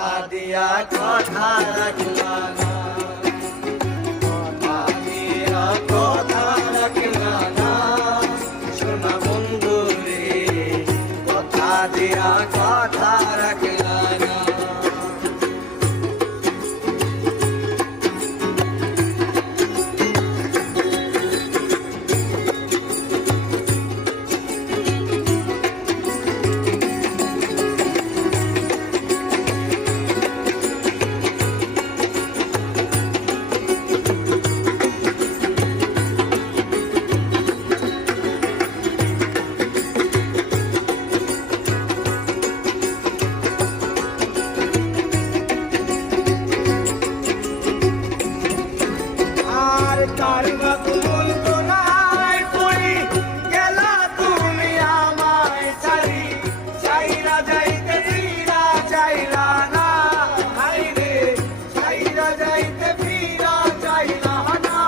কথা দিয়া কথা রাখলা না, কথা দিয়া কথা রাখলা না, সোনা বন্ধু রে কথা দিয়া কথা রাখলা না। কার বাবু বলতো নাই পড়ি গেলা তুমি আমায় ছাড়ি, চাইরা যাইতে ফিরা চাইলা না, হাই রে চাইরা যাইতে ফিরা চাইলা না।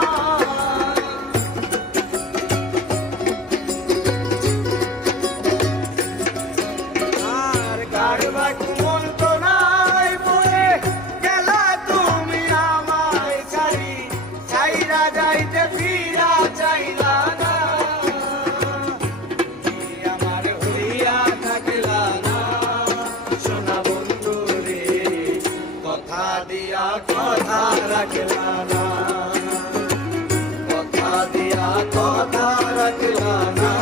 আর কার বাবু বলতো নাই পড়ে গেলা তুমি আমায় ছাড়ি, চাইরা যাইতে ফিরা চাইলা না, আমার হইয়া থাকলা না, সোনা বন্ধু রে কথা দিয়া কথা রাখলা না, কথা দিয়া কথা রাখলা না।